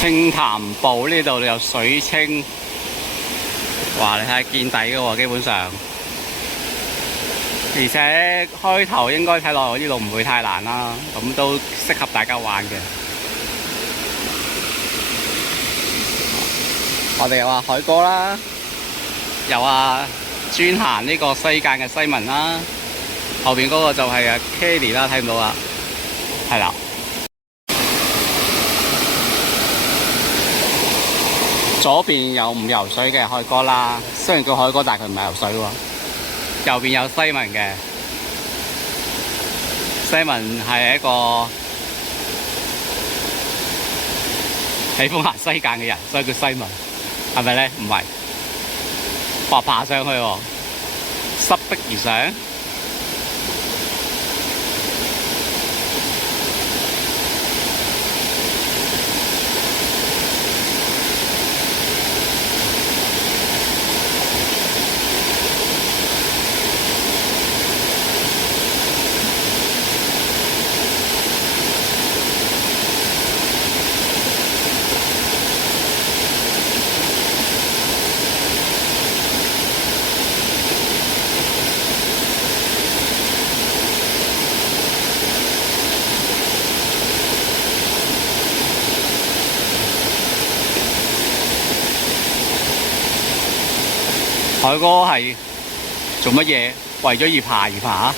清潭埗呢度有水清，哇！你睇下見底嘅喎，基本上，而且開頭應該睇落呢度唔會太難啦，咁都適合大家玩嘅。我哋有阿海哥啦，有阿專行呢個西澗嘅西文啦，後邊嗰個就係阿 Kelly 啦，睇唔到啊，係啦。左邊有唔游水嘅海哥啦，雖然叫海哥，但係佢唔係游水喎。右邊有西文嘅，西文係一個喜歡行西澗嘅人，所以叫西文，係咪咧？唔係，爬上去喎，濕壁而上。海哥係做乜嘢？為咗而爬而爬。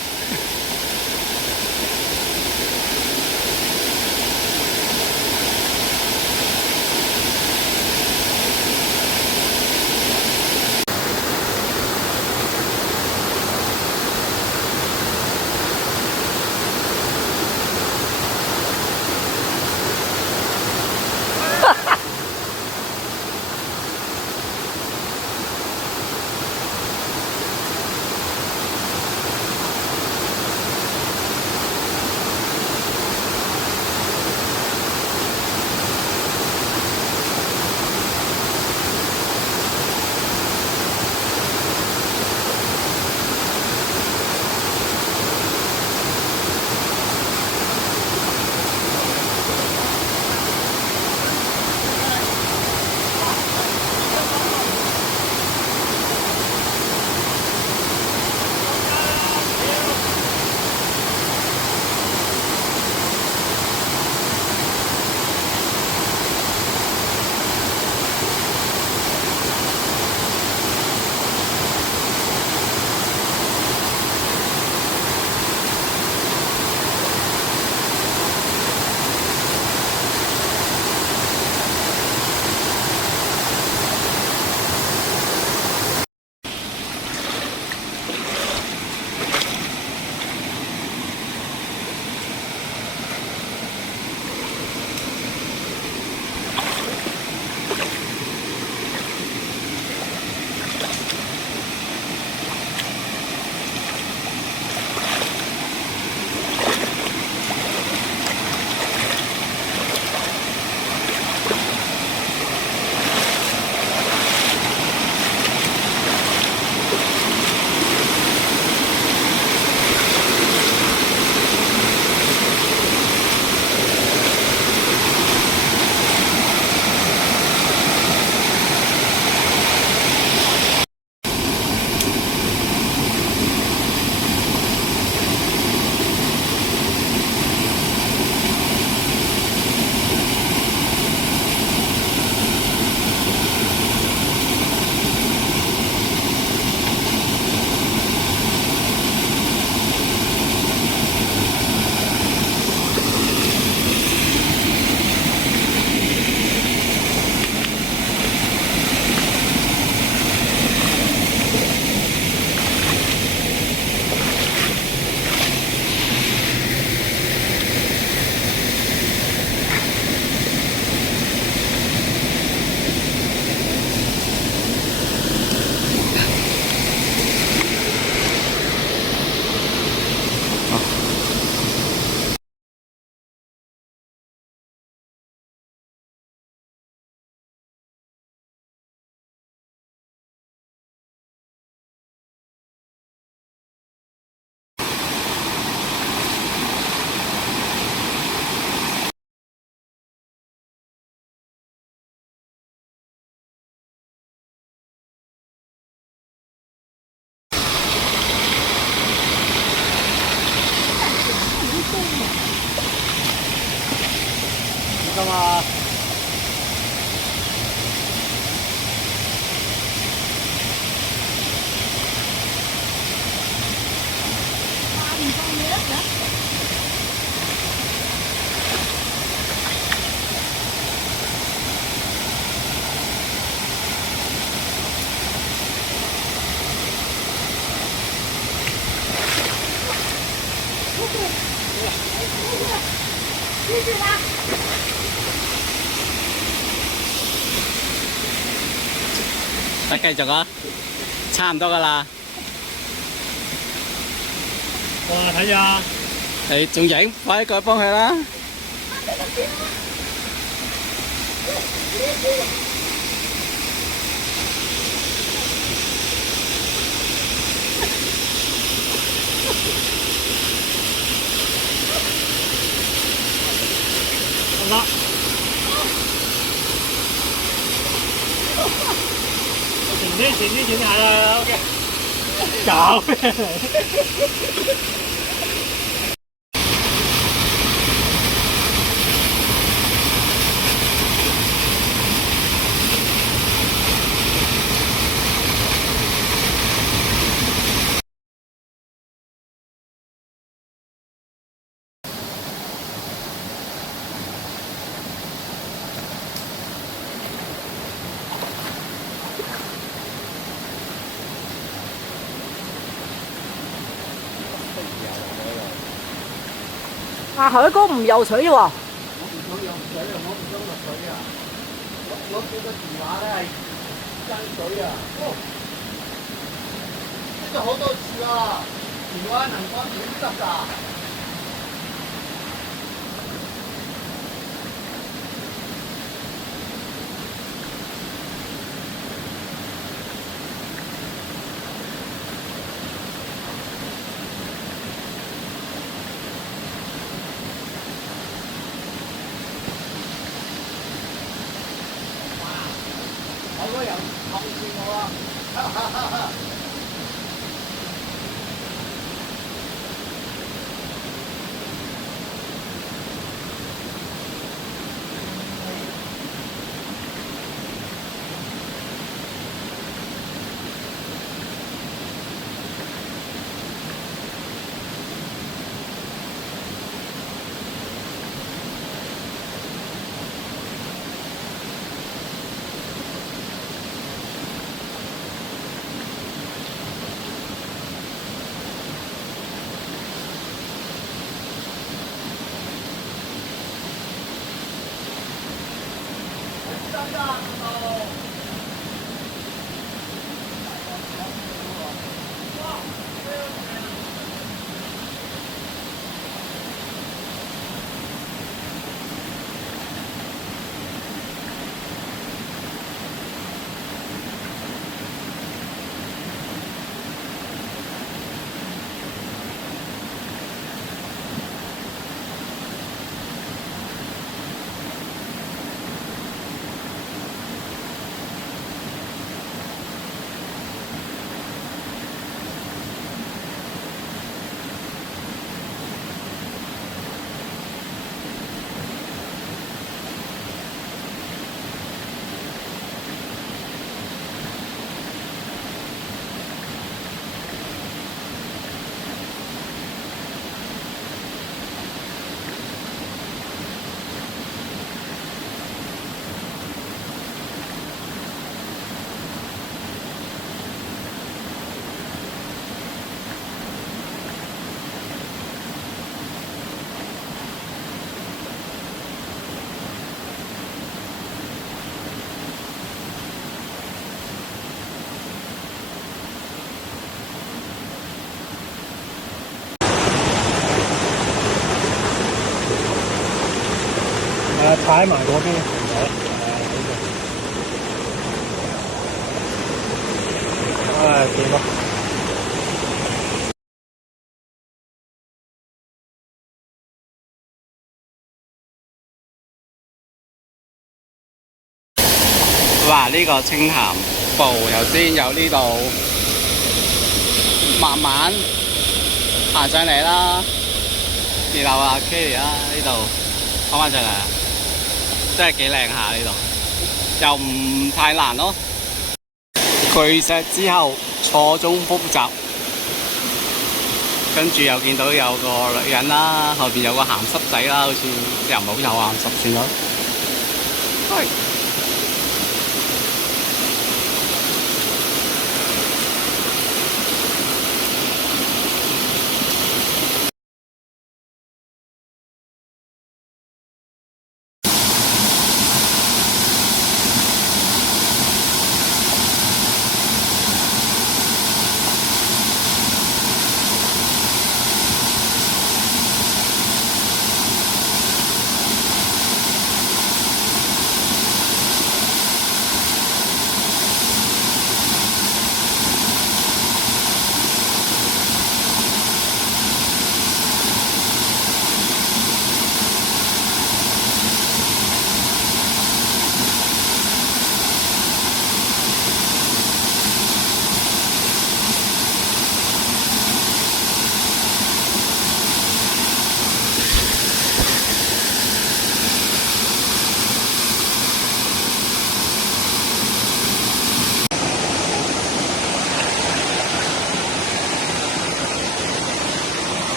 㗎嘛。你繼續啊，差唔多㗎啦。哇！睇下，你仲影，快啲過去幫佢啦。得唔得？前啲下啦，OK。搞咩嚟？啊，海哥唔游水喎。我唔想游水啊！我唔想落水啊！我叫個電話咧係爭水啊！哦，呢度好多次啊！電話能夠點得㗎？好多人暗示我啊！哈哈哈哈！踩埋嗰邊唉，掂咯。哇！呢個清潭步頭先有呢度，慢慢行上嚟啦，然後啊 Kelly 啦呢度，翻返上嚟。真係幾靚下呢度，又唔太難咯。巨石之後錯綜複雜，跟住又見到有個女人啦，後邊有個鹹濕仔啦，好似又唔係好有鹹濕算啦。係。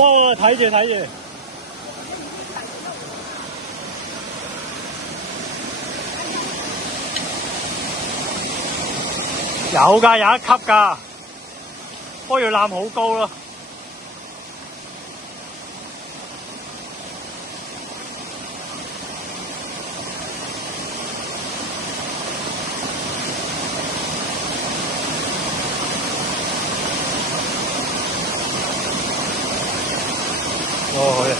哇！睇住睇住，有㗎，有一級㗎，不過要攬好高咯。哦，好嘅。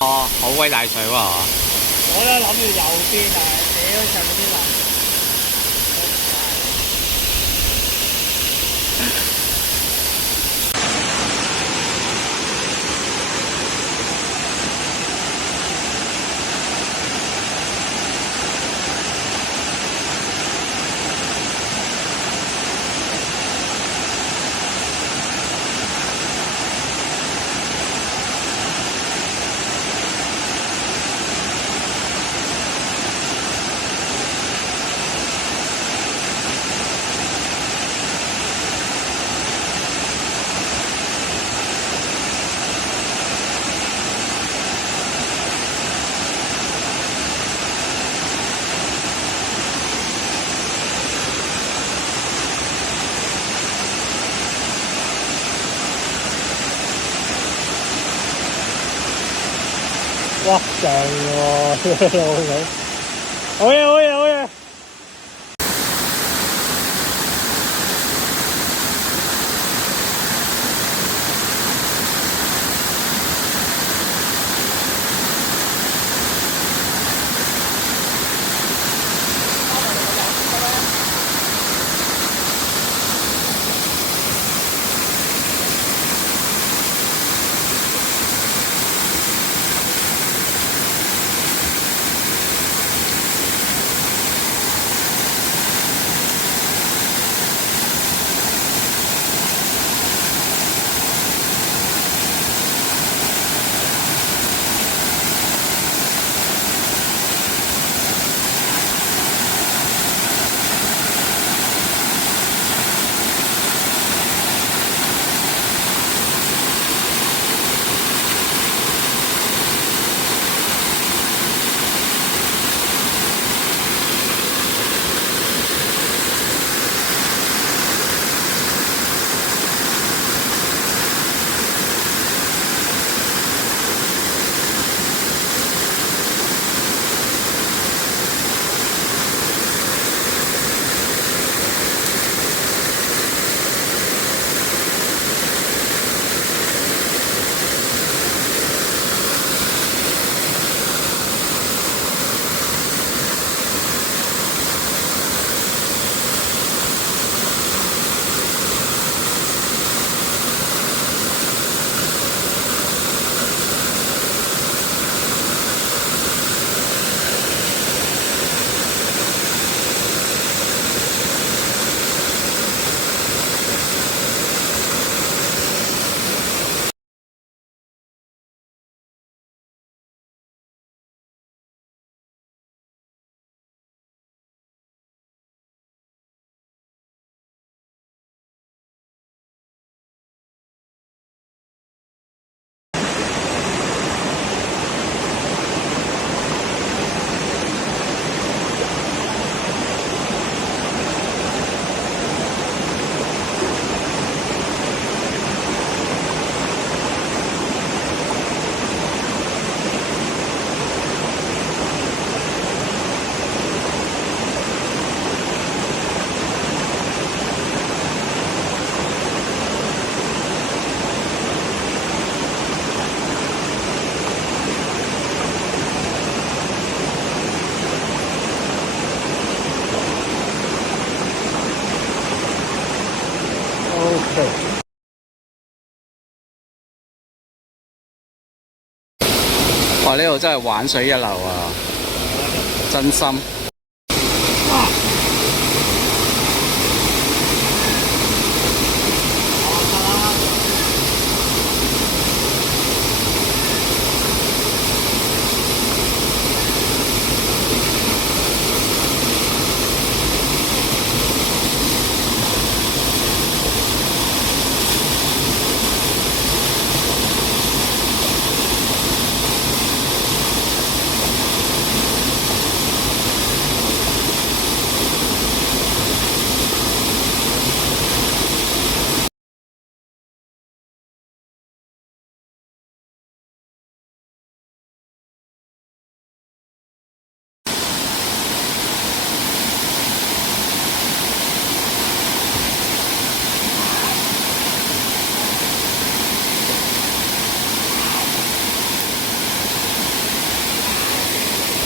哦，好鬼大水喎！我咧諗住右邊，但係屌上嗰啲泥。哇！正喎，好嘢好嘢好嘢！哇！呢度真係玩水一流啊，真心。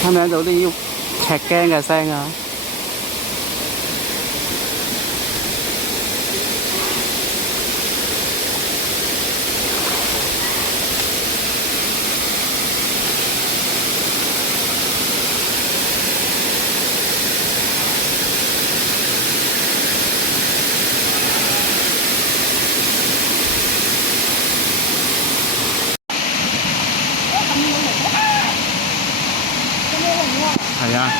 聽唔聽到啲尺驚嘅聲啊？係啊。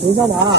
小心啊！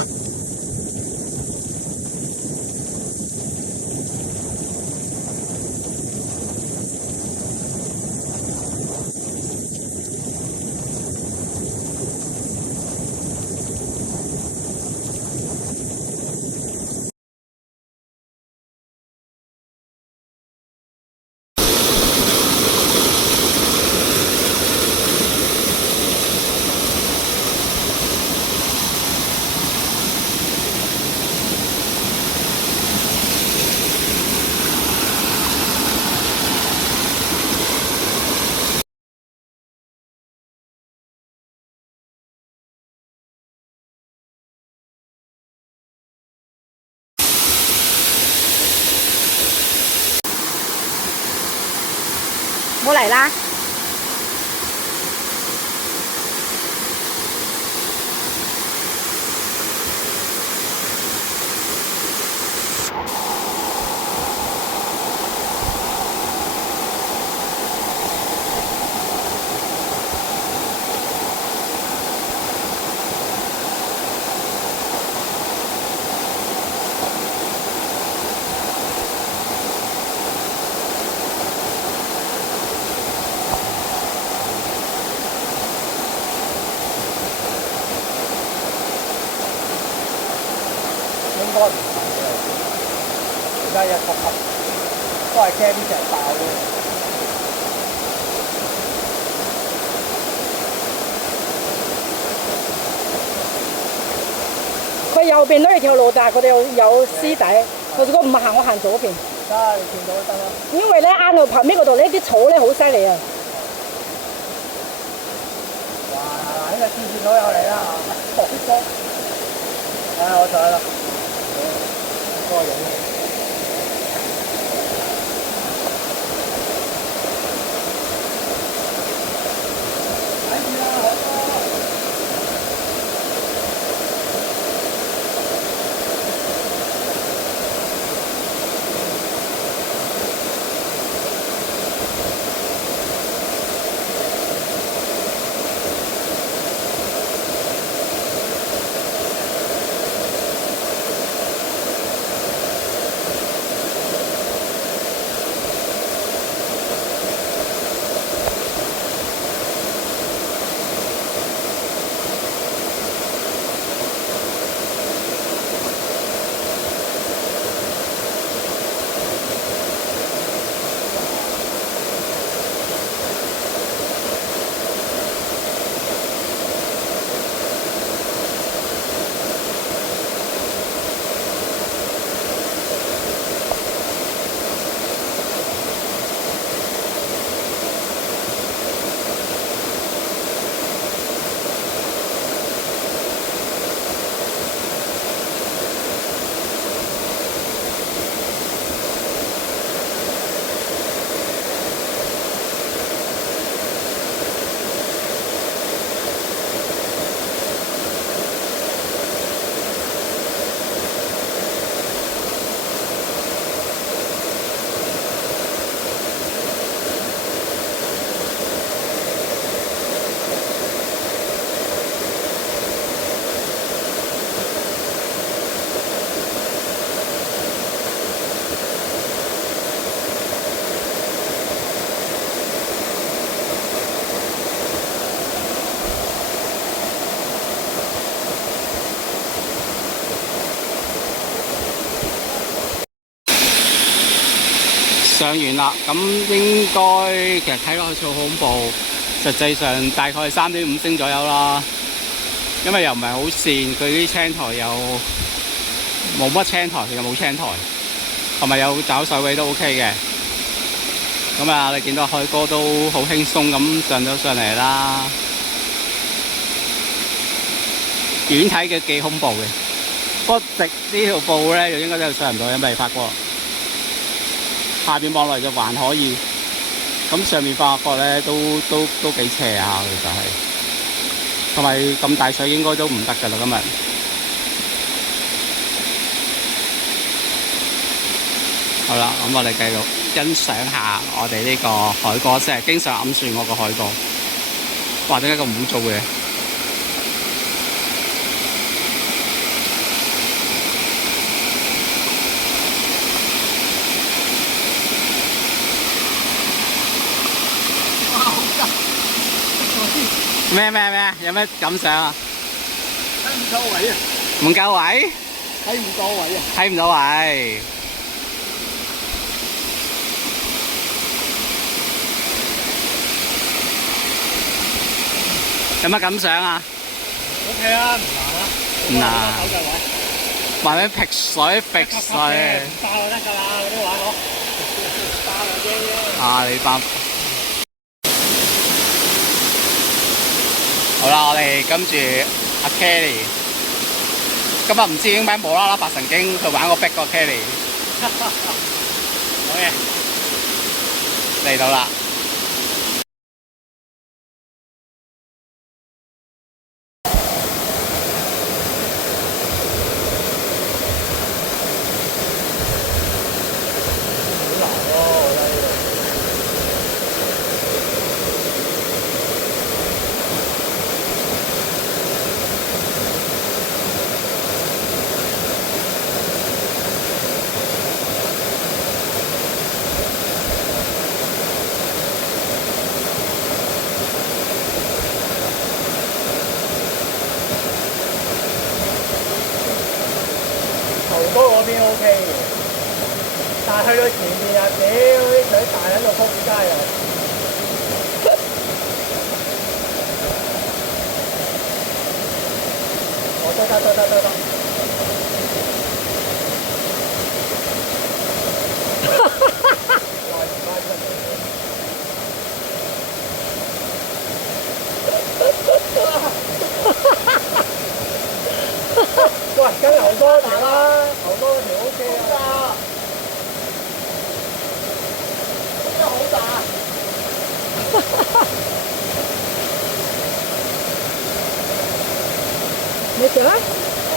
我嚟啦！應該唔係嘅，而家一級級都係驚啲石爆啫。佢右邊都係條路，但係佢哋有絲底。佢如果唔行，我行左邊。得，你見到就得啦。因為咧啱到旁邊嗰度呢啲草咧好犀利啊！哇！呢個次次都有嚟啦，好多。我上啦。嗰個影。上完啦，咁應該其實睇落去好恐怖，實際上大概3.5星左右啦。因為又唔係好跣，佢啲青台又冇乜青台，其實冇青台，同埋有找水位都 OK 嘅。咁啊，你見到海哥都好輕鬆咁上咗上嚟啦。遠睇嘅幾恐怖嘅，不過直呢條步咧就應該都上唔到，因為發覺下邊望落就還可以，咁上面發覺咧都幾斜下，其實係，同埋咁大水應該都唔得㗎啦今日。好啦，咁我哋繼續欣賞下我哋呢個海哥，即係經常揞住我個海哥。哇！點解咁污糟嘅？咩？有咩感想啊？睇唔夠位啊！唔夠位？睇唔到位啊！睇唔到位。有乜感想啊 ？OK 啊，唔難啊。唔難。手腳位。或者劈水，唔爆就得㗎啦，嗰啲玩咯。爆就啫。啊！你班。好啦，我哋跟住阿 Kelly， 今日唔知點解無啦啦白神經去玩個逼個 Kelly。好嘅，嚟到啦。頭哥嗰邊 OK 嘅，但係去到前面啊，屌啲水大喺度撲街啊！我得。喂，跟牛哥條啦，牛哥條 OK 啊！真係好大！你食啊？哦。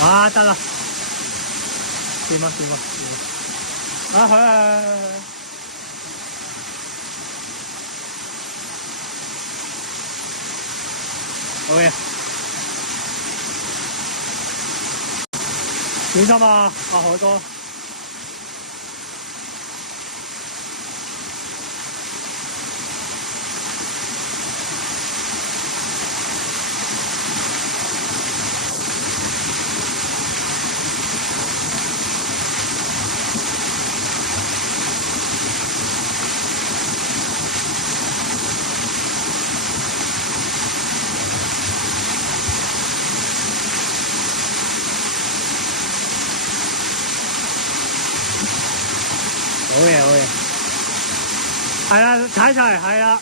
啊，得啦，掂啊掂啊掂啊！啊，去。好嘢，小心啊，阿海哥。好嘢，好嘢，係啦，踩齊，係啦。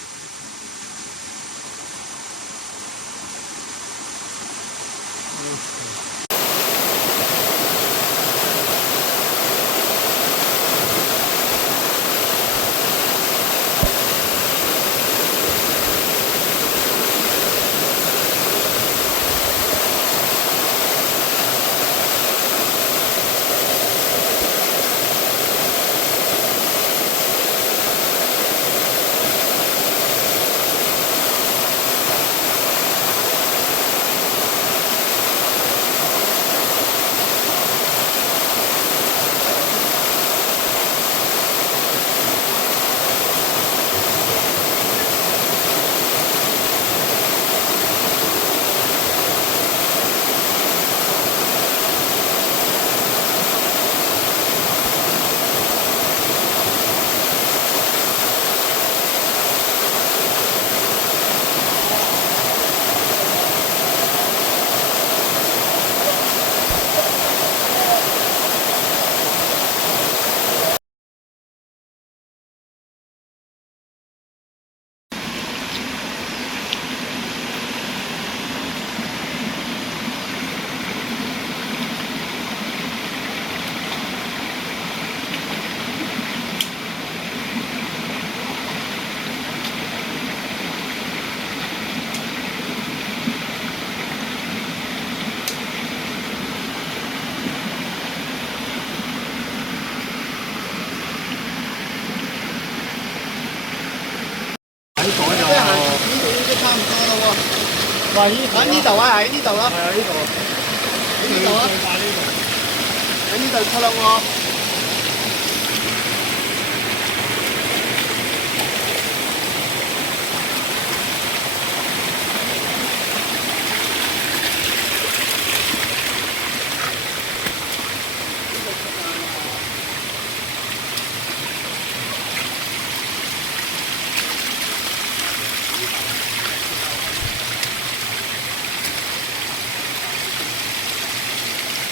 哇！喺呢度啊，喺呢度咯。係啊，呢度。喺呢度啊。喺呢度出啦喎。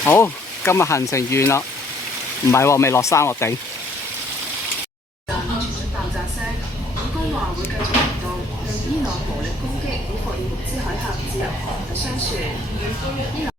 好，今日行程完啦，唔係喎，未落山落地。爆炸聲，以軍話會繼續行動，讓伊朗無力攻擊已確認烏茲海峽自由航嘅商船。伊朗